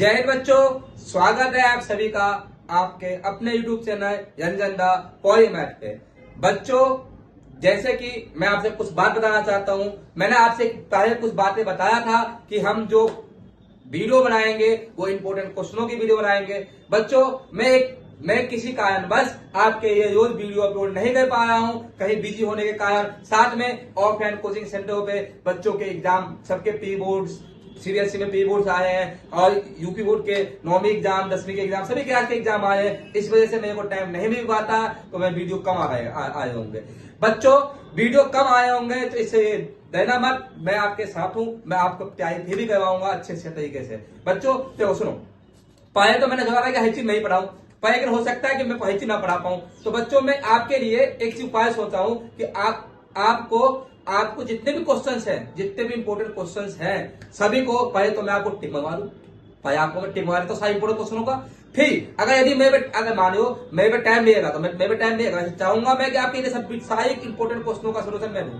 जय हिंद बच्चों, स्वागत है आप सभी का आपके अपने YouTube चैनल रंजन दा पॉलीमैथ पे। बच्चों, जैसे कि मैं आपसे कुछ बात बताना चाहता हूं। मैंने आपसे पहले कुछ बातें बताया था कि हम जो वीडियो बनाएंगे वो इंपॉर्टेंट क्वेश्चनों की वीडियो बनाएंगे। बच्चों, मैं किसी कारणवश आपके ये रोज वीडियो अपलोड नहीं कर पा रहा हूं, कहीं बिजी होने के कारण। साथ में ऑफलाइन कोचिंग सेंटरों पे बच्चों के एग्जाम, सबके प्री बोर्ड, सीबीएसई में प्री बोर्ड आए हैं और यूपी बोर्ड के 9वीं एग्जाम, 10वीं के एग्जाम, सभी क्लास के एग्जाम आए हैं। इस वजह से मेरे को टाइम नहीं मिल पाता, तो मैं वीडियो कम आए होंगे। बच्चों, वीडियो कम आए होंगे तो इससे देना मत, मैं आपके साथ हूं, मैं आपको तैयारी फिर भी करवाऊंगा अच्छे तरीके से। बच्चों देखो, सुनो, पहले तो मैंने सोचा था कि हर चीज नहीं पढ़ाऊं, पर अगर हो सकता है कि मैं हर चीज ना पढ़ा पाऊं, तो बच्चों मैं आपके लिए एक चीज उपाय सोचा हूं कि आपको जितने भी क्वेश्चंस हैं, जितने भी इंपॉर्टेंट क्वेश्चंस हैं, सभी को पहले तो मैं आपको टिक मंगवा दूं। पहले आपको मैं टिक मंगा देता हूं सारे इंपॉर्टेंट क्वेश्चनों का। फिर अगर मानो मेरे पे टाइम लगेगा तो मेरे पे टाइम लगेगा, चाहूंगा मैं कि आपके लिए सब सारे इंपॉर्टेंट क्वेश्चनों का सोल्यूशन मैं दूं।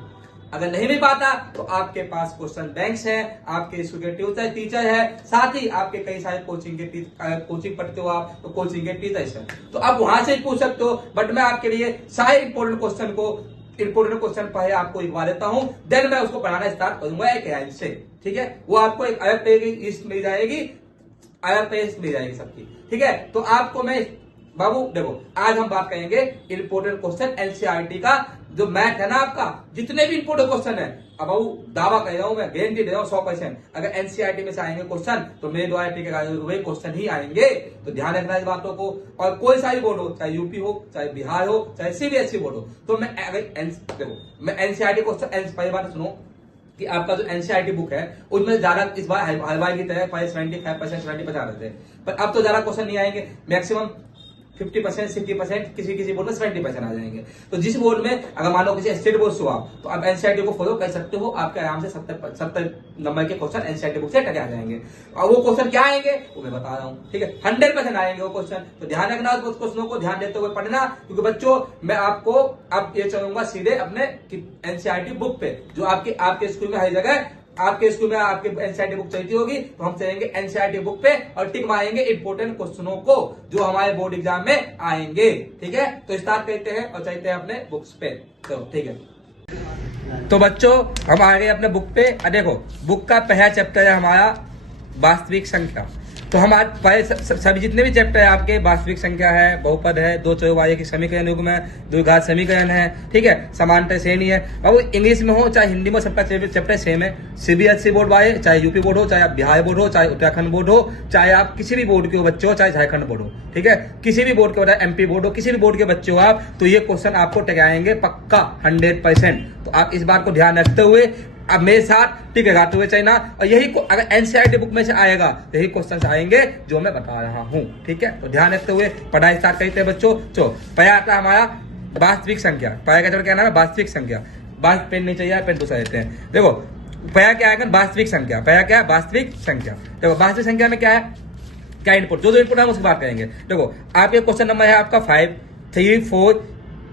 अगर नहीं मिल पाता तो आपके पास क्वेश्चन बैंक्स है, आपके स्कूल के टीचर है, साथ ही आपके कई सारे कोचिंग पढ़ते हो आप, तो कोचिंग के टीचर्स है, तो आप वहां से पूछ सकते हो। बट मैं आपके लिए सारे इंपॉर्टेंट क्वेश्चन पहले आपको लिखवा देता हूं, देन मैं उसको पढ़ाना स्टार्ट करूंगा एक लाइन से। ठीक है, वो आपको एक अलग तरीके की लिस्ट मिल जाएगी, अलग तरीके मिल जाएगी सबकी। ठीक है, तो आपको मैं बाबू देखो, आज हम बात करेंगे इंपोर्टेंट क्वेश्चन एनसीईआरटी का। जो मैथ है ना आपका, जितने भी इंपोर्टेंट क्वेश्चन है, अब बाबू दावा कर रहा हूं, मैं गारंटी दे रहा हूं 100%, अगर एनसीईआरटी में से आएंगे क्वेश्चन तो मेरे द्वारा टीके वही क्वेश्चन ही आएंगे। तो ध्यान रखना इस बातों को। और कोई सा भी बोर्ड हो, चाहे यूपी हो, चाहे बिहार हो, चाहे सीबीएसई बोर्ड हो, तो मैं एनसीईआरटी क्वेश्चन, पहली बात सुनो कि आपका जो एनसीईआरटी बुक है उसमें ज्यादा इस बार हर बार की तरह 75% 70% आ रहे थे, पर अब तो ज्यादा क्वेश्चन नहीं आएंगे, मैक्सिमम 50%, 60%, किसी बोर्ड में 70% आ जाएंगे। तो जिस बोर्ड में अगर मान लो किसी स्टेट बोर्ड से हो आप, तो आप एनसीईआरटी को फॉलो कर सकते हो, आपके आराम से 70 नंबर के क्वेश्चन एनसीईआरटी बुक से टके आ जाएंगे। और वो क्वेश्चन क्या आएंगे वो मैं बता रहा हूँ। ठीक है, 100% आएंगे वो क्वेश्चन, तो ध्यान रखना उस क्वेश्चनों को, ध्यान देते हुए पढ़ना। क्योंकि बच्चों मैं आपको अब ये चलूंगा सीधे अपने एनसीईआरटी बुक पे, जो आपके स्कूल में हर जगह, आपके स्कूल में आपके एनसीईआरटी बुक चलती होगी, तो हम चलेंगे एनसीईआरटी बुक पे और टिक मारेंगे इंपोर्टेंट क्वेश्चनों को जो हमारे बोर्ड एग्जाम में आएंगे। ठीक है, तो स्टार्ट करते हैं और चलते हैं अपने बुक्स पे। तो ठीक है, तो बच्चों हम आ गए अपने बुक पे। देखो, बुक का पहला चैप्टर है हमारा वास्तविक संख्या। तो हम आज पहले सभी जितने भी चैप्टर है आपके, वास्तविक संख्या है, बहुपद है, दो चौबाई की समीकरण युग्म है, द्विघात समीकरण है। ठीक है, समांतर श्रेणी है। अब वो इंग्लिश में हो चाहे हिंदी में, सबका चैप्टर सेम है। सीबीएसई बोर्ड वाले, चाहे यूपी बोर्ड हो, चाहे आप बिहार बोर्ड हो, चाहे उत्तराखंड बोर्ड हो, चाहे आप किसी भी बोर्ड के हो बच्चे हो, चाहे झारखंड बोर्ड हो, ठीक है, किसी भी बोर्ड के, एमपी बोर्ड हो, किसी भी बोर्ड के बच्चे हो आप, तो ये क्वेश्चन आपको टकराएंगे पक्का 100%। तो आप इस बात को ध्यान रखते हुए अब मेरे साथ ठीक है गाते हुए चलना। और यही अगर एनसीईआरटी बुक में से आएगा तो यही क्वेश्चन आएंगे जो मैं बता रहा हूं। ठीक है, तो ध्यान रखते हुए पढ़ाई स्टार्ट करते हैं बच्चों। तो पहला आता है हमारा वास्तविक संख्या। पहला का क्या नाम है? वास्तविक संख्या। पेन नहीं चाहिए, पेन दूसरा देते हैं। देखो पहला क्या आएगा? वास्तविक संख्या। पहला क्या है? वास्तविक संख्या। देखो वास्तविक संख्या में क्या है, क्या इनपुट, जो इनपुट है हम उसकी बात करेंगे। देखो आपके क्वेश्चन नंबर है आपका 5, 3, 4,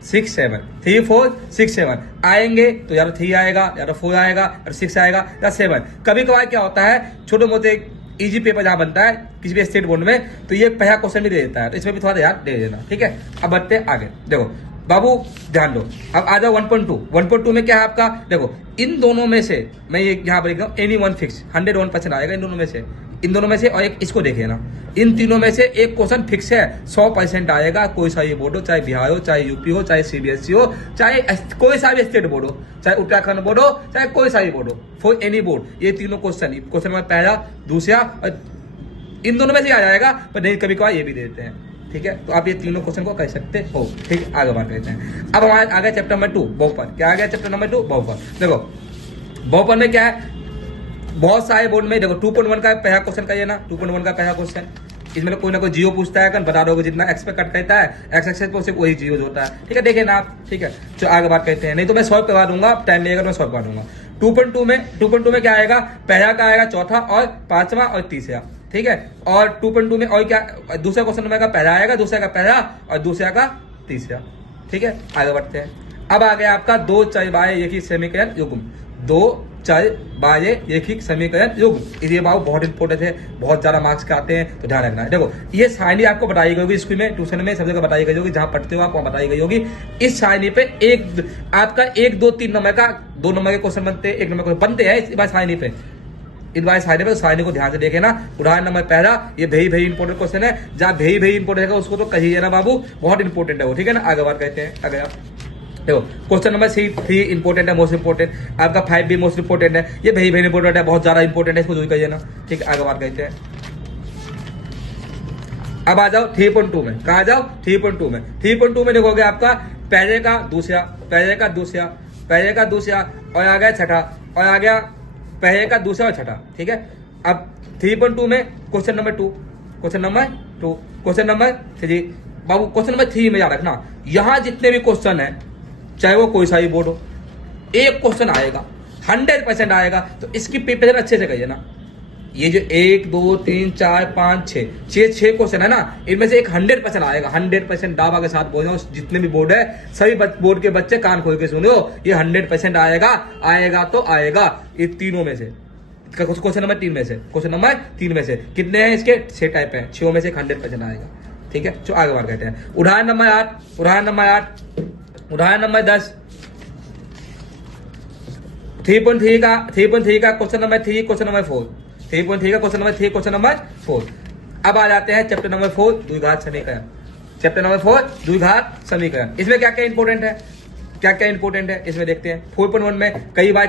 6, 7, 3, 4, 6, 7 आएंगे, तो या तो 3 आएगा, या तो 4 आएगा, या 6 आएगा, या 7। कभी कभार क्या होता है, छोटे मोटे इजी पेपर जहां बनता है किसी भी स्टेट बोर्ड में, तो ये पहला क्वेश्चन भी दे देता है, तो इसमें भी थोड़ा ध्यान दे देना। ठीक है, अब बढ़ते आगे। देखो बाबू ध्यान दो, अब आ जाओ 1.2 में क्या है आपका। देखो इन दोनों में से मैं ये यहाँ पर लिख रहा हूँ, एनी वन फिक्स, 101% आएगा इन दोनों में से। और एक इसको देखिए ना, इन तीनों में से एक क्वेश्चन फिक्स है, 100% आएगा। कोई सा ये बोर्ड हो, चाहे बिहार हो, चाहे यूपी हो, चाहे सीबीएसई हो, चाहे कोई सा भी स्टेट बोर्ड हो, चाहे उत्तराखंड बोर्ड हो, चाहे कोई सा भी बोर्ड हो, फॉर एनी बोर्ड, ये तीनों क्वेश्चन में पहला, दूसरा और इन दोनों में से आ जाएगा। पर नहीं, कभी कभार ये भी देते हैं। ठीक है, तो आप ये तीनों क्वेश्चन को कर सकते हो। ठीक है, आगे बात करते हैं। अब हमारे आगे चैप्टर नंबर 2 बहुपद। क्या आ गया चैप्टर नंबर 2? बहुपद। देखो बहुपद में क्या है, बहुत सारे बोर्ड में देखो 2.1 का पहला क्वेश्चन का ये ना, 2.1 का पहला क्वेश्चन, इसमें कोई ना कोई जीरो पूछता है, बता दोगे जितना एक्स पे कट करता है, एक्स एक्सेस पे सिर्फ वही जीरो होता है। ठीक है, देखे ना आप। ठीक है, तो आगे बात करते हैं, नहीं तो मैं सॉल्व करवा दूंगा, टाइम लगेगा तो मैं सॉल्व करवा दूंगा। 2.2 में क्या आएगा, पहला का आएगा, चौथा और पांचवा और तीसरा। ठीक है, और 2.2 में और क्या, दूसरा क्वेश्चन में का पहला आएगा, दूसरा का पहला और दूसरा का तीसरा। ठीक है, आगे बढ़ते हैं। अब आ गया आपका दो चौबाई की समीकरण युग्म। दो चर बाह्य रेखिक समीकरण युग्म। ये बाबू बहुत इंपॉर्टेंट है, बहुत ज्यादा मार्क्स के आते हैं, तो ध्यान रखना है। देखो ये सारणी आपको बताई गई होगी स्कूल में, ट्यूशन में, सब जगह बताई गई होगी, जहां पढ़ते हो आप वहां बताई गई होगी। इस सारणी पे आपका 1 2 3 नंबर का 2 नंबर के क्वेश्चन बनते हैं, 1 नंबर के बनते हैं इस बार सारणी पे। इस बार सारणी पे सारणी को ध्यान से देखे ना। उदाहरण नंबर पहला, ये वेरी इंपॉर्टेंट क्वेश्चन है, जहां वेरी इंपॉर्टेंट है उसको तो कहिए ना बाबू, बहुत इंपॉर्टेंट है वो, ठीक है ना। आगे बात कहते हैं। अगर आप देखो क्वेश्चन नंबर 3 इंपॉर्टेंट है, मोस्ट इंपॉर्टेंट। आपका 5 भी मोस्ट इंपॉर्टेंट है, ये वेरी इंपॉर्टेंट है, बहुत ज्यादा इंपॉर्टेंट है, इसको जो कहिए ना, ठीक है। आगे बात कहते हैं। अब आ जाओ 3.2 में। कहा जाओ 3.2 में। 3.2 में देखोगे आपका पहले का दूसरा, पहले का दूसरा, पहले का दूसरा, और आ गया छठा, और आ गया पहले का दूसरा और छठा, ठीक है। अब 3.2 में question number 2, question number 2, question number 3। बाबू क्वेश्चन नंबर 3 में याद रखना, यहां जितने भी क्वेश्चन है, चाहे वो कोई सा ही बोर्ड हो, एक क्वेश्चन आएगा, 100% आएगा। तो इसकी प्रिपरेशन अच्छे से करिए ना। ये जो 1 2 3 4 5 6 क्वेश्चन है ना, इनमें से एक 100% आएगा, 100% दावा के साथ बोल रहा हूं। जितने भी बोर्ड है सभी बोर्ड के बच्चे कान खोल के सुनो, ये 100% आएगा, आएगा तो आएगा। ये तीनों में से क्वेश्चन नंबर 3 में से, क्वेश्चन नंबर 3 में से कितने हैं इसके, 6 टाइप है, 6 में से 100% आएगा, ठीक है। जो आगे बात कहते हैं। उदाहरण नंबर 8, उदाहरण नंबर 8, उदाहरण नंबर 10, 3.3 का क्वेश्चन नंबर 3, क्वेश्चन नंबर 4, 3.3 का क्वेश्चन नंबर 3, क्वेश्चन नंबर 4। अब आ जाते हैं चैप्टर नंबर 4, द्विघात समीकरण। चैप्टर नंबर 4, द्विघात समीकरण। इसमें क्या क्या इंपॉर्टेंट है, क्या क्या इंपॉर्टेंट है इसमें देखते हैं। 4.1 में कई बार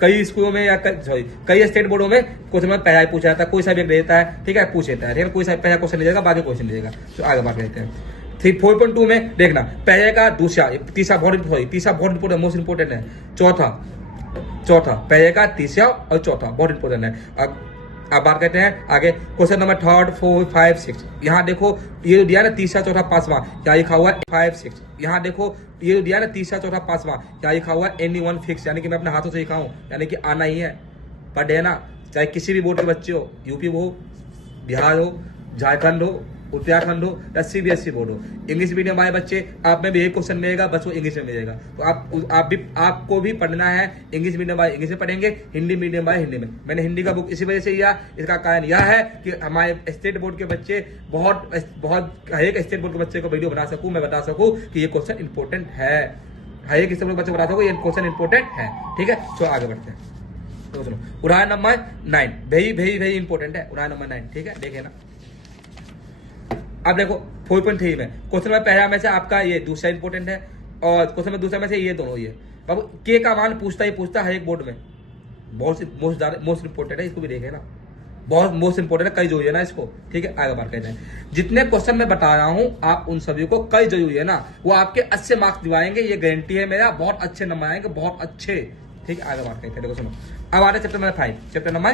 कई स्कूलों में या कई स्टेट बोर्डों में क्वेश्चन नंबर पहला ही पूछा जाता है, कोई सा भी देता है, ठीक है, पूछ लेता है, ठीक है, कोई सा पहला क्वेश्चन लीजिएगा, बाकी क्वेश्चन लीजिएगा। तो आगे बात करते हैं। 4.2 में देखना, पहले का दूसरा, तीसरा बहुत इंपॉर्टेंट, मोस्ट इंपॉर्टेंट है। चौथा, पहले का तीसरा और चौथा बहुत इंपॉर्टेंट है। अब बात करते हैं आगे, क्वेश्चन नंबर 3 4 5 6। यहाँ देखो ये जो दिया ना तीसरा चौथा पांचवा, यहाँ लिखा हुआ है 5 6। यहाँ देखो ये जो दिया ना तीसरा चौथा पांचवा, यहाँ लिखा हुआ है एनी 1 फिक्स, यानी कि मैं अपने हाथों से लिखा हूँ, यानी कि आना ही है, पढ़े है ना। चाहे किसी भी बोर्ड के बच्चे हो, यूपी हो, बिहार हो, झारखंड हो, उत्तराखंड हो या CBSE बोर्ड हो, इंग्लिश मीडियम वाले बच्चे, आप में भी एक क्वेश्चन मिलेगा, बस वो इंग्लिश में मिलेगा। तो आपको भी पढ़ना है। इंग्लिश मीडियम वाले इंग्लिश में पढ़ेंगे, हिंदी मीडियम वाले हिंदी में। मैंने हिंदी का बुक इसी वजह से लिया, इसका कारण यह है कि हमारे स्टेट बोर्ड के बच्चे बहुत हर एक स्टेट बोर्ड के बच्चे को वीडियो बना सकूं, मैं बता सकूं कि ये क्वेश्चन इंपॉर्टेंट है, हर एक स्टेट बोर्ड के बच्चे बता सकूं ये क्वेश्चन इंपॉर्टेंट है, ठीक है। तो आगे बढ़ते हैं। तो सुनो, उदाहरण नंबर 9 वेरी इंपॉर्टेंट है, उदाहरण नंबर 9, ठीक है, देखे ना। अब देखो 4.3 में क्वेश्चन नंबर पहला में से आपका ये दूसरा इंपॉर्टेंट है, और क्वेश्चन नंबर दूसरा में से ये दोनों, ये बाबू के का मान पूछता है एक बोर्ड में, मोस्ट इंपॉर्टेंट है, इसको भी देखे ना, बहुत मोस्ट इंपॉर्टेंट है, कई जरूरी है ना इसको, ठीक है। आगे बात कहते हैं। जितने क्वेश्चन मैं बता रहा हूं आप उन सभी को कई जरूरी है ना, वो आपके 80 मार्क्स दिवाएंगे, ये गारंटी है मेरा, बहुत अच्छे नंबर आएंगे, बहुत अच्छे, ठीक है। आगे बात करते हैं। देखो सुनो, अब आते चैप्टर नंबर 5, चैप्टर नंबर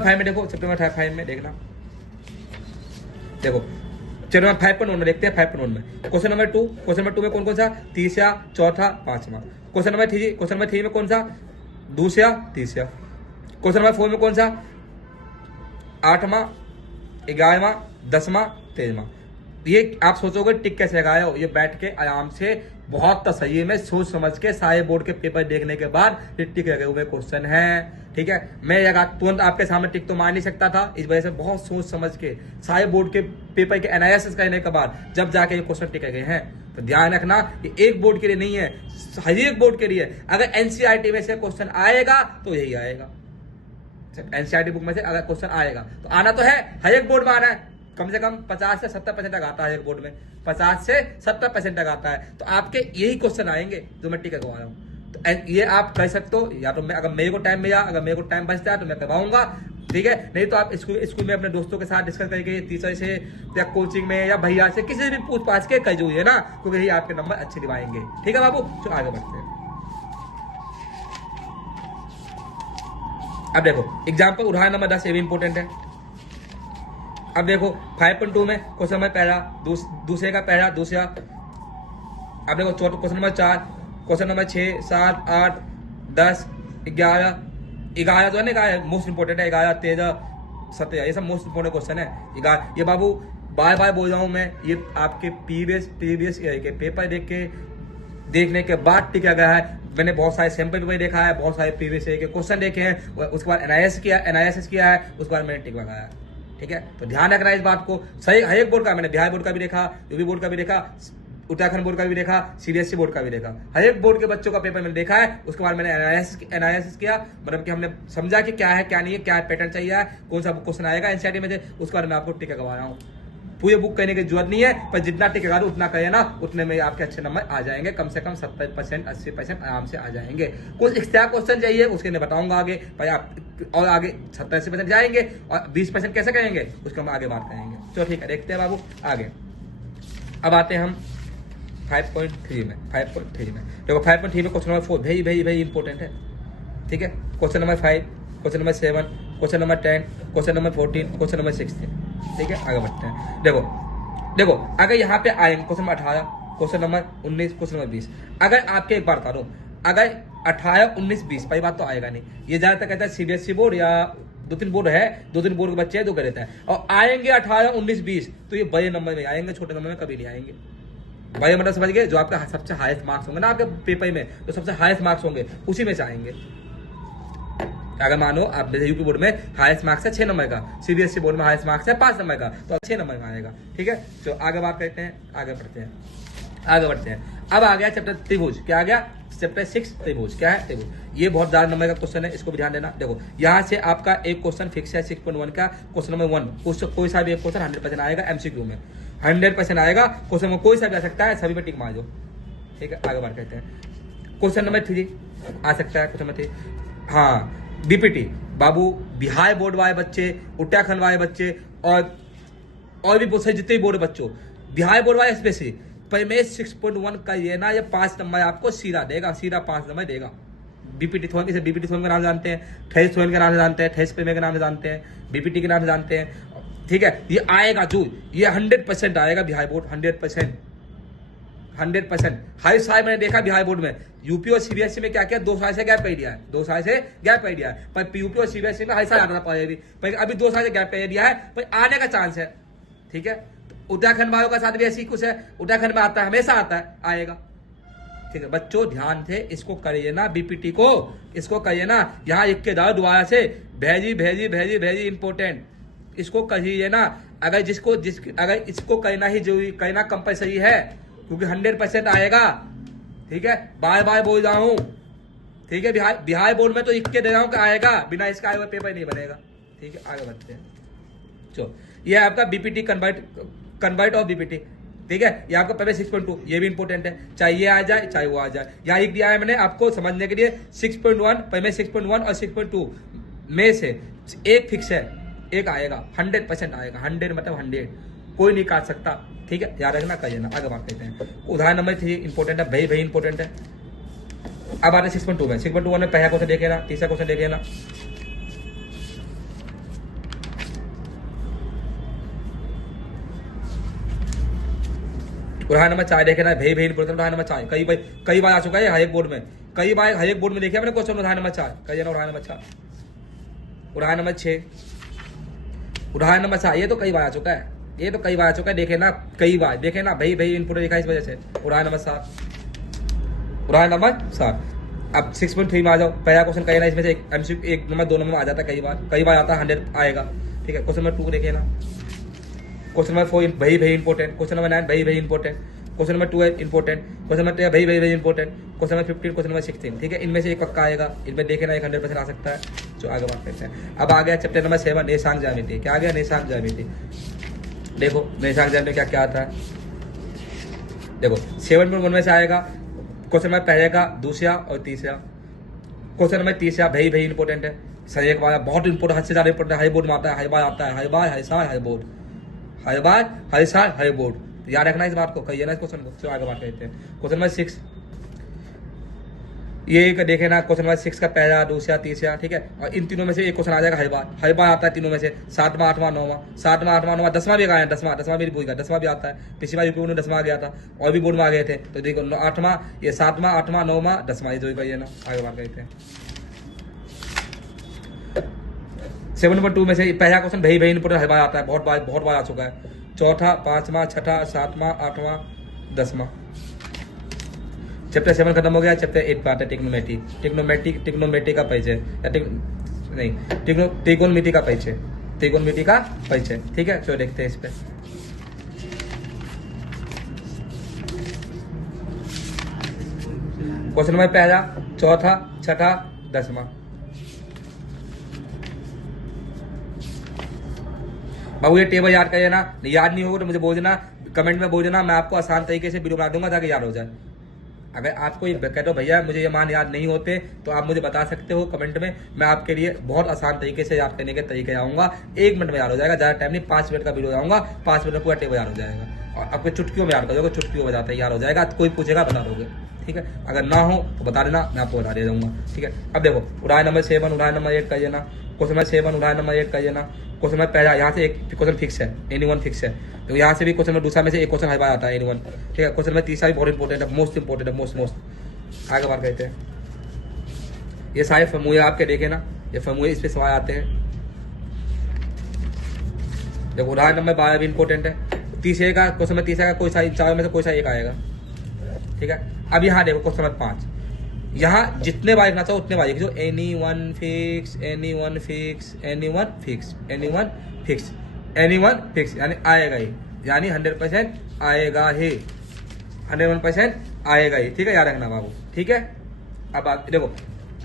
5 में देखो, चैप्टर नंबर 5 में देखना, देखो चैप्टर नंबर 5.1 में देखते हैं। 5.1 में क्वेश्चन नंबर 2, क्वेश्चन नंबर 2 में कौन सा, तीसरा, चौथा, पांचवा। क्वेश्चन नंबर 3 में कौन सा, दूसरा, तीसरा। क्वेश्चन नंबर 4 में कौन सा, 8वां, 11वां, 10वां, 13वां। ये आप सोचोगे टिक कैसे लगाया हो, ये बैठ के आराम से बहुत तसल्ली में सोच समझ के सारे बोर्ड के पेपर देखने के बाद ये टिक लगे हुए क्वेश्चन है, ठीक है। मैं तुरंत आपके सामने टिक तो मार नहीं सकता था, इस वजह से बहुत सोच समझ के सारे बोर्ड के पेपर के एनालिसिस करने के बाद जब जाके ये क्वेश्चन टिक गए हैं। तो ध्यान रखना, ये एक बोर्ड के लिए नहीं है, हर एक बोर्ड के लिए। अगर NCERT में से क्वेश्चन आएगा तो यही आएगा, NCERT बुक में से अगर क्वेश्चन आएगा तो आना तो है, हर एक बोर्ड में आना है, कम से कम 50 से 70% तक आता है एक बोर्ड में, 50 से 70% तक आता है। तो आपके यही क्वेश्चन आएंगे जो मैं टिक करवा रहा हूँ। तो ये आप कर सकते हो, या तो मैं अगर मेरे को टाइम मिला, अगर मेरे को टाइम बचता है तो मैं करवाऊंगा, ठीक है। नहीं तो आप स्कूल में अपने दोस्तों के साथ डिस्कस करके, टीचर से या कोचिंग में या भैया से किसी से भी पूछ पाछ के कर जो है ना, क्योंकि यही आपके नंबर अच्छे दिवाएंगे, ठीक है बाबू। तो आगे बढ़ते हैं। अब देखो एग्जाम्पल उदाहरण नंबर 10, ये भी इंपॉर्टेंट है। अब देखो 5.2 में क्वेश्चन नंबर पहला, दूसरे का पहला, दूसरा। अब देखो चौथा क्वेश्चन नंबर 4, क्वेश्चन नंबर 6 7 8 10 11 जो है ना, मोस्ट इंपॉर्टेंट है, 11 13 17, ये सब मोस्ट इंपॉर्टेंट क्वेश्चन है। 11 ये बाबू बार बोल रहा हूं मैं, ये आपके प्रीवियस ईयर के पेपर देखने के बाद टिका गया है। मैंने बहुत सारे सैंपल पेपर देखा है, बहुत सारे प्रीवियस के क्वेश्चन देखे हैं, उसके बाद एनालिसिस किया है, उसके बाद मैंने टिक लगाया। ठीक है, तो ध्यान रखना इस बात को। सही हर एक बोर्ड का, मैंने बिहार बोर्ड का भी देखा, यूपी बोर्ड का भी देखा, उत्तराखंड बोर्ड का भी देखा, सीबीएसई बोर्ड का भी देखा, हर एक बोर्ड के बच्चों का पेपर मैंने देखा है। उसके बाद मैंने एनालिसिस किया, मतलब कि हमने समझा कि क्या है क्या नहीं है, क्या पैटर्न चाहिए, कौन सा क्वेश्चन आएगा एनसीईआरटी में से। उसके बाद मैं आपको टिक लगवा रहा हूँ। पूरी बुक कहने की जरूरत नहीं है, पर जितना टिक लगा दो उतना कहे ना, उतने में आपके अच्छे नंबर आ जाएंगे, कम से कम 70% 80% आराम से आ जाएंगे। कुछ एक्स्ट्रा क्वेश्चन चाहिए उसके मैं बताऊंगा आगे भाई, आप और आगे 70-80% जाएंगे और 20% कैसे करेंगे उसको हम आगे बात करेंगे। चलो ठीक है, देखते हैं बाबू आगे। अब आते हैं हम 5.3 में। 5.3 में देखो, 5.3 में क्वेश्चन नंबर 4 वेरी इंपॉर्टेंट है। ठीक है, question number 5, question number 7, question number 10, question number 14, question number 16। ठीक है, आगे बढ़ते हैं। देखो अगर यहाँ पे आएंगे question number 18, question number 19, question number 20, अगर आपके एक बार बता दो, अगर 18, 19, 20 पहली बात तो आएगा नहीं। ये ज्यादातर कहता है सीबीएसई बोर्ड या 2-3 बोर्ड है, 2-3 बोर्ड के बच्चे हैं, 2 कर देता है। और आएंगे 18, 19, 20 तो ये बड़े नंबर में आएंगे, छोटे नंबर में कभी नहीं आएंगे। भाई मतलब समझ गए, जो आपका सबसे हाईएस्ट मार्क्स होंगे ना आपके पेपर में, जो सबसे हाईएस्ट मार्क्स होंगे उसी में से आएंगे। अगर मानो आप यूपी बोर्ड में हाईएस्ट मार्क्स है 6 नंबर का, सीबीएसई बोर्ड में हाईएस्ट मार्क्स है 5 नंबर का, तो 6 नंबर में आएगा। ठीक है, तो आगे बात करते हैं, आगे बढ़ते हैं। अब आ गया चैप्टर त्रिभुज। क्या आ गया? चैप्टर 6 त्रिभुज। क्या है? त्रिभुज। ये बहुत ज्यादा नंबर का क्वेश्चन है, इसको भी ध्यान देना। देखो यहाँ से आपका एक क्वेश्चन फिक्स है 6.1 का, क्वेश्चन नंबर 1, कोई सा भी एक क्वेश्चन 100% आएगा एमसीक्यू में, 100% आएगा क्वेश्चन में, कोई सा भी आ सकता है, सभी में टिक मार दो। ठीक है, आगे बात करते हैं। क्वेश्चन नंबर 3 आ सकता है, क्वेश्चन नंबर 3, हाँ बीपीटी। बाबू बिहार बोर्ड वाले बच्चे, उत्तराखंड वाले बच्चे और भी बहुत सारे जितने बोर्ड बच्चों, बिहार बोर्ड वाले स्पेशली पर मैं 6.1 का ये ना, ये 5 नंबर आपको सीधा देगा, सीधा 5 नंबर देगा। बीपीटी थोन, इसे बीपीटी थोन का नाम जानते हैं, ठेस थोन के नाम से जानते हैं, ठेस प्रेमी के नाम से जानते हैं, बीपीटी के नाम से जानते हैं। ठीक है, ये आएगा जो, ये 100% आएगा बिहार बोर्ड, 100%। हर साल मैंने देखा बिहार बोर्ड में, यूपी और सीबीएसई में क्या किया, 2 साल से गैप कर दिया है, 2 साल से गैप कर दिया है। पर यूपी और सीबीएसई में हर साल आता था पहले भी, पर अभी 2 साल से गैप कर दिया है, पर आने का चांस है। ठीक है, उत्तराखंड वालों का साथ भी ऐसी कुछ है, उत्तराखंड में आता है, हमेशा आता है, आएगा। ठीक है बच्चों, ध्यान से इसको करिए ना, बीपीटी को इसको करिए ना, यहाँ लिख के जाओ दोबारा से, भेजी इंपॉर्टेंट, इसको करिए ना। अगर अगर इसको करना ही जरूरी, करना कंपलसरी है, क्योंकि 100% आएगा। ठीक है, बार बोल रहा हूँ। ठीक है, बिहार बोर्ड में तो लिख के दे रहा हूँ कि आएगा, बिना इसका आए हुआ पेपर नहीं बनेगा। ठीक है, आगे बढ़ते हैं। चलो, ये आपका बीपीटी कन्वर्ट ऑफ बीपीटी। ठीक है, ये आपका पेपर 6.2, ये भी इंपॉर्टेंट है, चाहे ये आ जाए चाहे वो आ जाए। यहाँ लिख दिया है मैंने आपको समझने के लिए 6.1, पेपर 6.1 और 6.2 में से एक फिक्स है, एक आएगा, 100% आएगा, 100 मतलब 100, कोई नहीं काट सकता। ठीक है, याद रखना, करिए ना। आगे बात करते हैं। उदाहरण नंबर 3 इंपॉर्टेंट है, भाई इंपॉर्टेंट है। अब आते हैं 6.2 में। 6.2 में पहला क्वेश्चन देखे ना, तीसरा क्वेश्चन देखे ना। उदाहरण नंबर 4 देखे ना, भाई इंपॉर्टेंट। उदाहरण नंबर 4 कई बार आ चुका है हर एक बोर्ड में, हर एक बोर्ड में देखिए मैंने क्वेश्चन। उदाहरण नंबर 4 कहिए ना, उदाहरण नंबर 4। उदाहरण नंबर 6, उदाहरण नंबर 4, ये तो कई बार आ चुका है, ये तो कई बार आ चुका है, देखे ना कई बार, देखे ना भाई इनपुट देखा इस वजह से। उदाहरण नंबर 7, उदाहरण नंबर 7। अब 6.3 में आ जाओ, पहला क्वेश्चन कहीं ना इसमें से एक नंबर 2 नंबर आ जाता है, कई बार आता है, 100 आएगा। ठीक है, क्वेश्चन नंबर 2 देखे ना, क्वेश्चन नंबर 4 भाई इंपॉर्टेंट, क्वेश्चन नंबर 9 भाई important, question number 12 important, question number 13 भाई important, question number 15, question number 16। ठीक है, इनमें से एक पक्का आएगा, इनमें देखे ना 100% आ सकता है। जो आगे बात करते हैं। अब आ गया चैप्टर नंबर 7 नेशांक ज्यामिति। क्या आ गया? नेशांक ज्यामिति। देखो नेशांक ज्यामिति में क्या आता है, देखो 7.1 में से आएगा क्वेश्चन नंबर पहले का, दूसरा और तीसरा। क्वेश्चन नंबर तीसरा भाई इंपॉर्टेंट है, सही एक बार बहुत इंपॉर्टेंट, हद से ज्यादा इंपॉर्टेंट, हाई बोर्ड में आता है, हर बार आता है, हर बार हर साल हर बोर्ड, हर बार हर साल हर बोर्ड। याद रखना इस बात को, कहिए ना इस क्वेश्चन को। चलो आगे बात करते हैं। क्वेश्चन नंबर 6, ये देखे ना, क्वेश्चन नंबर 6 का पहला, दूसरा, तीसरा। ठीक है, और इन तीनों में से एक क्वेश्चन आ जाएगा, हर बार आता है तीनों में से, 7वां 8वां 9वां, 7वां 8वां 9वां, 10वां भी आया है, 10वां भी भूल गया, 10वां भी आता है। पिछली बार यूपी में 10वां आ गया था, और भी बोर्ड में आ गए थे, तो देखो 8वां, ये 7वां 8वां 9वां 10वां, ये जो कहिए ना। आगे बात करते हैं। 7.2 में से पहला क्वेश्चन भाई इंपॉर्टेंट, हर बार आता है, बहुत बार आ चुका है। चौथा, 5वां, 6वां, 7वां, 8वां, 10वां। चैप्टर 7 खत्म हो गया, चैप्टर 8 पे आता है टिग्नोमेट्री का परिचय या त्रिकोणमिति का परिचय। ठीक है, चलो देखते हैं इस पे। क्वेश्चन नंबर पहला, चौथा, छठा, 10वां। बाबू ये टेबल याद करिए ना, याद नहीं होगा तो मुझे बोल देना, कमेंट में बोल देना, मैं आपको आसान तरीके से वीडियो बना दूंगा ताकि याद हो जाए। अगर आपको ये कहते हो भैया मुझे ये मान याद नहीं होते तो आप मुझे बता सकते हो कमेंट में, मैं आपके लिए बहुत आसान तरीके से याद करने के तरीके आऊंगा। 1 मिनट में याद हो जाएगा, ज्यादा टाइम नहीं, 5 मिनट का वीडियो आऊंगा, 5 मिनट में पूरा टेबल याद हो जाएगा। और आपको चुटकियों में याद कर दोगे, चुटकियों बजाते याद हो जाएगा, कोई पूछेगा बता दोगे। ठीक है, अगर ना हो तो बता देना, मैं आपको बता दे दूंगा। ठीक है, अब देखो उदाहरण नंबर 7, उदाहरण नंबर 8 करिए ना। क्वेश्चन नंबर 7 उदाहरण नंबर 8 करिए ना। क्वेश्चन नंबर पहला, यहाँ से एक क्वेश्चन फिक्स है, एनीवन फिक्स है, तो यहाँ से भी क्वेश्चन नंबर दूसरा में से एक क्वेश्चन हर बार आता है, एनीवन। ठीक है, क्वेश्चन नंबर तीसरा भी बहुत इंपॉर्टेंट है, मोस्ट इंपॉर्टेंट है, मोस्ट आगे बात कहते हैं। ये सारे फॉर्मूले आपके देखे ना, ये फॉर्मूले इस पे सवाल आते हैं। देखो उदाहरण नंबर 12 भी इंपॉर्टेंट है, तीसरे का क्वेश्चन नंबर तीसरा का कोई सा चारों में से कोई सा एक आएगा। ठीक है, अब यहाँ देखो क्वेश्चन नंबर 5, यहाँ जितने बार लिखना चाहो उतने बार लिखो, any one fix, any one fix, any one fix, any one fix, any one fix, यानी आएगा ही, यानी 100% आएगा ही, 101% आएगा ही। ठीक है, याद रखना बाबू। ठीक है, अब आप देखो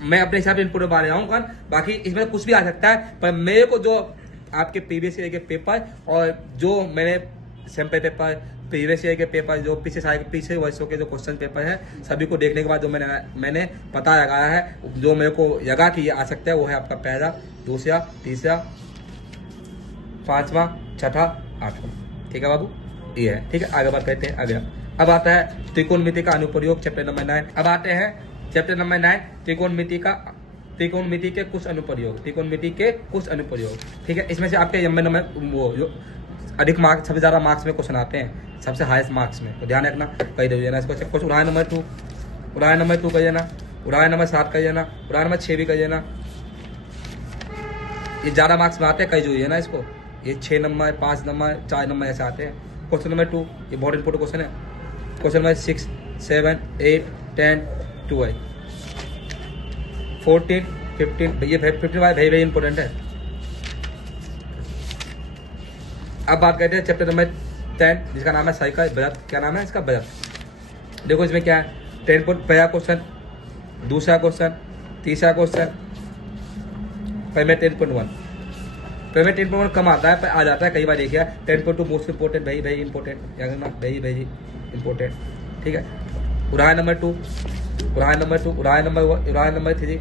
मैं अपने हिसाब से इनपुट मार रहा हूँ, बाकी इसमें कुछ भी आ सकता है, पर मेरे को जो आपके प्रीवियस ईयर के पेपर और जो मैंने सैंपल पेपर, प्रीवियस ईयर के पेपर, जो पिछले वर्षों के जो क्वेश्चन पेपर है, सभी को देखने के बाद जो मैंने पता लगाया है, जो मेरे को लगा कि ये आ सकता है, वो है आपका पहला, दूसरा, तीसरा, 5वां, छठा, 8वां। ठीक है बाबू, ये है। ठीक है, आगे बात करते हैं। अगला अब आता है त्रिकोणमिति का अनुप्रयोग, चैप्टर नंबर 9। अब आते हैं चैप्टर नंबर 9, त्रिकोणमिति के कुछ अनुप्रयोग, ठीक है, इसमें से आपके नंबर वो जो अधिक मार्क्स, सबसे ज्यादा मार्क्स में क्वेश्चन आते हैं, सबसे हाईएस्ट मार्क्स में, तो ध्यान रखना, कही दे देना इसको। कुछ उदाहरण नंबर 2 कर देना, उदाहरण नंबर 7 कर देना, उदाहरण नंबर 6 भी कर देना। ये ज्यादा मार्क्स में आते हैं, कही जो ना इसको, ये 6 नंबर, 5 नंबर, 4 नंबर ऐसे आते हैं। क्वेश्चन नंबर 2, ये बहुत इंपॉर्टेंट क्वेश्चन है। क्वेश्चन नंबर 6, 7, 8, 10, 12, 14, 15, ये 15 वेरी इंपॉर्टेंट है। अब बात करते हैं चैप्टर नंबर 10, जिसका नाम है साइकिल ब्रथ। क्या नाम है इसका? ब्रथ। देखो इसमें क्या है, 10 पहला क्वेश्चन, दूसरा क्वेश्चन, तीसरा क्वेश्चन, पहले 10.1, पहले 10.1 कम आता है पर आ जाता है कई बार, देखिए 10.2 मोस्ट इंपोर्टेंट, वेरी इंपॉर्टेंट, क्या करना, वेरी इंपॉर्टेंट। ठीक है, उदाहरण नंबर 2, उदाहरण नंबर 3,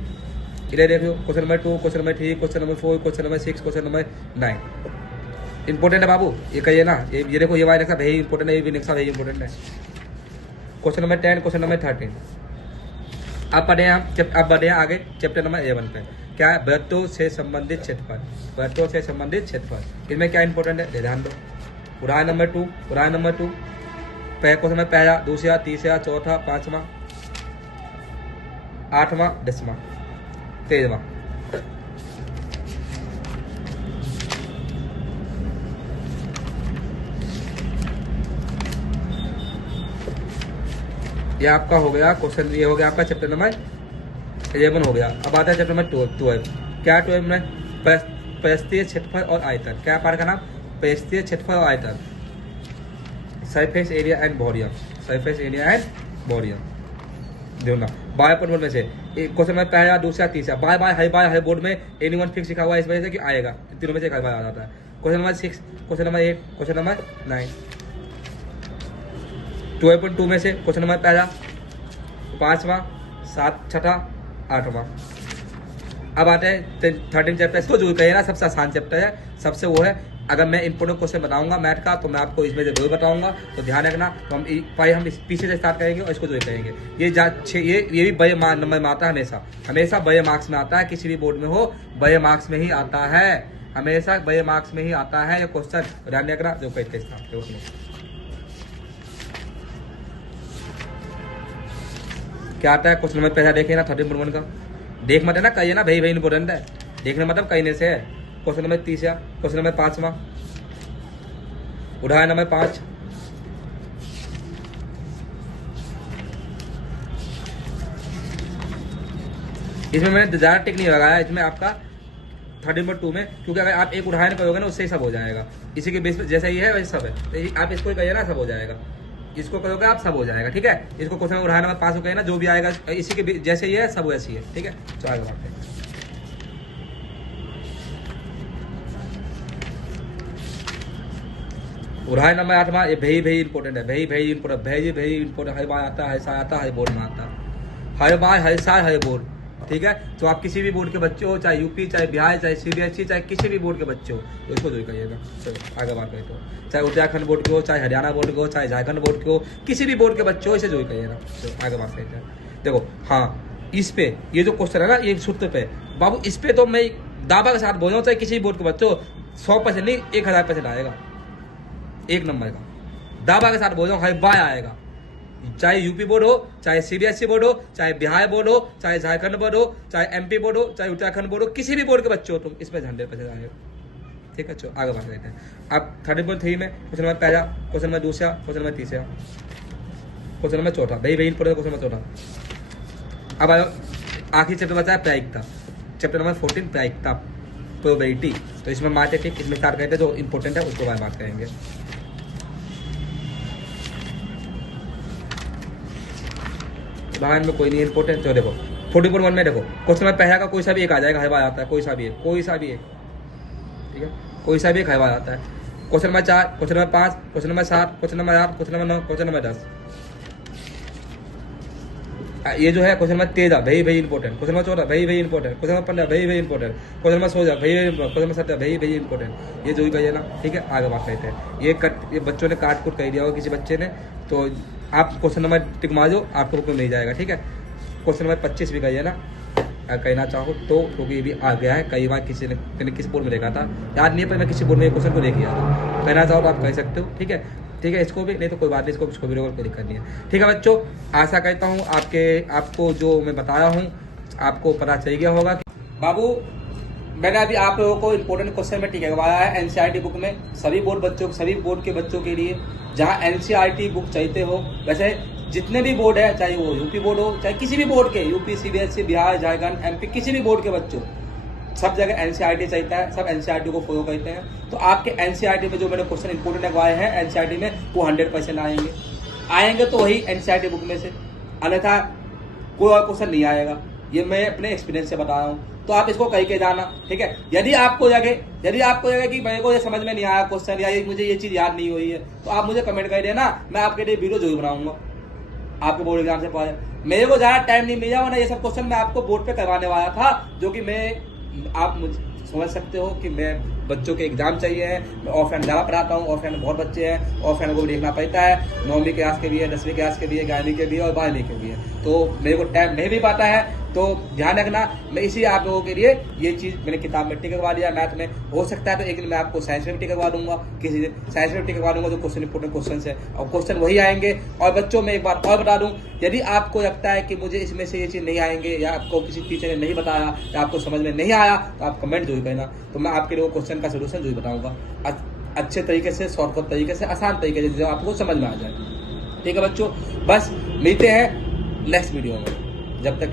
इधर देखो question number 2, question number 3, question number 4, question number 6, question number 9 important है बाबू। ये कहिए ना, ये देखो ये वाला नेक्सा वेरी इंपॉर्टेंट है, ये भी नेक्सा वेरी इंपॉर्टेंट है। Question number 10, question number 13। अब बढ़े आगे चैप्टर नंबर 11 पे, क्या है, वृत्तों से संबंधित क्षेत्रफल, वृत्तों से संबंधित क्षेत्रफल। इसमें क्या इंपॉर्टेंट है, ध्यान दो। उदाहरण नंबर 2, क्वेश्चन नंबर पहला, दूसरा, तीसरा, चौथा, 5वां, 8वां, 10वां, 13वां। ये आपका हो गया क्वेश्चन, ये हो गया आपका चैप्टर नंबर 11 हो गया। अब आता है चैप्टर नंबर 12। क्या 12 में, परिस्थीय क्षेत्रफल और आयतन। क्या पाठ का नाम, परिस्थीय क्षेत्रफल और आयतन, surface area and volume, surface area and volume. देखो ना 12.1 में से एक क्वेश्चन में पहला, दूसरा, तीसरा, हर बोर्ड में एनीवन फिक्स लिखा हुआ है, इस वजह से कि आएगा, तीनों में से एक हर बार आ जाता है। Question number 6, question number 8, question number 9। 12.2 में से क्वेश्चन नंबर पहला, 5वां, 7, छठा, 8वां। अब आते हैं 13 चैप्टर, इसको जो कहे ना सबसे आसान चैप्टर है, सबसे वो है। अगर मैं इंपोर्टेंट क्वेश्चन बताऊंगा मैथ का तो मैं आपको इसमें जरूर बताऊंगा, तो ध्यान रखना। तो हम पीछे से स्टार्ट करेंगे और इसको जो करेंगे। ये भी बड़े नंबर में आता है, हमेशा बड़े मार्क्स में आता है, किसी भी बोर्ड में हो बड़े मार्क्स में ही आता है, हमेशा बड़े मार्क्स में ही आता है ये क्वेश्चन, ध्यान रखना। जो कहते हैं क्या आता है क्वेश्चन नंबर पहला, देखिए ना 13.1 का, देख मत है ना, कहिए ना भाई इंपोर्टेंट है, देखने मतलब कहने से है। क्वेश्चन नंबर 30, क्वेश्चन नंबर 5वां, उदाहरण नंबर 5, इसमें मैंने ज़्यादा टिक नहीं लगाया, इसमें आपका 13.2 में, क्योंकि अगर आप एक उठान करोगे ना उससे ही सब हो जाएगा। इसी के बेस पे जैसा ही है वैसे सब है, तो आप इसको ही कहिए ना, सब हो जाएगा। इसको करोगे आप सब हो जाएगा, ठीक है। इसको क्वेश्चन में उठाने में पास हो गए ना, जो भी आएगा इसी के जैसे ही है सब वैसे ही है, ठीक है। तो आगे बढ़ते हैं। उदाहरण नंबर 8 ये भेई इंपॉर्टेंट है, भेई इंपॉर्टेंट, भेई इंपॉर्टेंट, हर बार आता है, ऐसा आता है, बोर्ड में आता है, हर बार हर साल हर बोर्ड, ठीक है। तो आप किसी भी बोर्ड के बच्चे हो, चाहे यूपी, चाहे बिहार, चाहे CBSE, चाहे किसी भी बोर्ड के बच्चे हो, तो इसको दूर करिएगा। चलो आगे बात करें, तो चाहे उत्तराखंड बोर्ड के हो, चाहे हरियाणा बोर्ड के हो, चाहे झारखंड बोर्ड के हो, किसी भी बोर्ड के बच्चे हो, इसे दूर करिएगा। चलो आगे बात करते हैं। देखो हाँ, इस पे ये जो क्वेश्चन है ना, ये सूत्र पे बाबू, इस पे तो मैं दावा के साथ बोल रहा हूँ, चाहे किसी भी बोर्ड के बच्चे हो, 100% नहीं 1000% आएगा, 1 नंबर का दावा के साथ बोल रहा हूँ, हर बार आएगा। चाहे यूपी बोर्ड हो, चाहे CBSE बोर्ड हो, चाहे बिहार बोर्ड हो, चाहे झारखंड बोर्ड हो, चाहे MP बोर्ड हो, चाहे उत्तराखंड बोर्ड हो, किसी भी बोर्ड के बच्चे हो तुम, इसमें 100% आएगा, ठीक है। चलो आगे बात करते हैं। अब 13.3 में क्वेश्चन नंबर पहला, क्वेश्चन नंबर दूसरा, क्वेश्चन नंबर तीसरा, क्वेश्चन नंबर चौथा, भाई इंपोर्टेंट क्वेश्चन नंबर चौथा। अब आखिरी चैप्टर बचा है प्रायिकता, चैप्टर नंबर 14 प्रायिकता, प्रोबेबिलिटी। तो इसमें मारते ठीक, इसमें स्टार्ट करते हैं, जो इंपॉर्टेंट है उसको बात करेंगे। उदाहरण में कोई नहीं इंपॉर्टेंट, तो देखो 40.1 में देखो क्वेश्चन में पहला का कोई सा भी एक आ जाएगा, हर बार आता है, कोई सा भी एक, ठीक है, कोई सा भी एक हर बार आता है। Question number 4, question number 5, question number 7, question number 8, question number 9, question number 10। ये जो है क्वेश्चन नंबर 13 भाई इंपॉर्टेंट, क्वेश्चन नंबर 14 भाई इंपॉर्टेंट, क्वेश्चन नंबर 15 भाई इंपॉर्टेंट, क्वेश्चन नंबर 16 भाई इंपॉर्टेंट, क्वेश्चन नंबर 17 भाई इंपॉर्टेंट। ये जो भी कहिए ना, ठीक है। आगे बात करते हैं। ये बच्चों ने काट कूट कह दिया होगा किसी बच्चे ने, तो आप क्वेश्चन नंबर टिक मार दो, आपको बुक में मिल जाएगा, ठीक है। क्वेश्चन नंबर 25 भी कहिए ना, कहना चाहो तो, क्योंकि ये भी आ गया है कई बार, किसी ने मैंने किस बोर्ड में देखा था, याद नहीं है, पर मैं किसी बोर्ड में क्वेश्चन को लेके आया था। कहना चाहो तो आप कह सकते हो, ठीक है, ठीक है। इसको भी नहीं तो कोई बात नहीं, इसको भी कोई दिक्कत नहीं है, ठीक है बच्चों। आशा करता हूँ आपको जो मैं बताया हूँ आपको पता चल गया होगा। बाबू मैंने अभी आप लोगों को इंपॉर्टेंट क्वेश्चन में टिक करवाया है NCERT बुक में, सभी बोर्ड के बच्चों के लिए, जहाँ NCERT बुक चाहते हो। वैसे जितने भी बोर्ड है, चाहे वो यूपी बोर्ड हो, चाहे किसी भी बोर्ड के, UP, CBSE, Bihar, Jharkhand, MP, किसी भी बोर्ड के बच्चों, सब जगह NCERT चाहता है, सब NCERT को फॉलो करते हैं। तो आपके NCERT में जो मैंने क्वेश्चन इंपोर्टेंट लगवाए हैं NCERT में, वो 100% आएंगे तो वही NCERT बुक में से, अन्यथा कोई और क्वेश्चन नहीं आएगा। ये मैं अपने एक्सपीरियंस से बता रहा हूँ, तो आप इसको कह के जाना, ठीक है। यदि आपको लगे कि मेरे को ये समझ में नहीं आया क्वेश्चन, या मुझे ये चीज याद नहीं हुई है, तो आप मुझे कमेंट कर देना, मैं आपके लिए वीडियो जरूर बनाऊंगा आपके बोर्ड एग्जाम से पहले। मेरे को ज्यादा टाइम नहीं मिला, वरना ये सब क्वेश्चन मैं आपको बोर्ड पे करवाने वाला था, जो कि आप मुझे समझ सकते हो कि मैं बच्चों के एग्जाम चाहिए है, मैं ऑफलाइन ज़्यादा पढ़ाता हूँ, ऑफलाइन बहुत बच्चे हैं, ऑफलाइन को भी देखना पड़ता है, 9वीं क्लास के भी है, 10वीं क्लास के भी है, 11वीं के भी है और 12वीं के भी है, तो मेरे को टाइम नहीं भी पाता है। तो ध्यान रखना, मैं इसी आप लोगों के लिए ये चीज़ मैंने किताब में टिक करवा दिया। मैथ में हो सकता है तो एक दिन मैं आपको साइंस में टिक करवा दूंगा, किसी दिन साइंस में टिक करवा दूंगा, जो क्वेश्चन इंपोर्टेंट क्वेश्चन है, और क्वेश्चन वही आएंगे। और बच्चों में एक बात और बता दूं, यदि आपको लगता है कि मुझे इसमें से ये चीज़ नहीं आएंगे, या आपको किसी टीचर ने नहीं बताया, या आपको समझ में नहीं आया, तो आप कमेंट जरूर करना, तो मैं आपके लिए वो क्वेश्चन का सोल्यूशन जरूर बताऊंगा, अच्छे तरीके से, शॉर्टकट तरीके से, आसान तरीके से, जो आपको समझ में आ जाए। ठीक है बच्चों, बस मिलते हैं नेक्स्ट वीडियो में, जब तक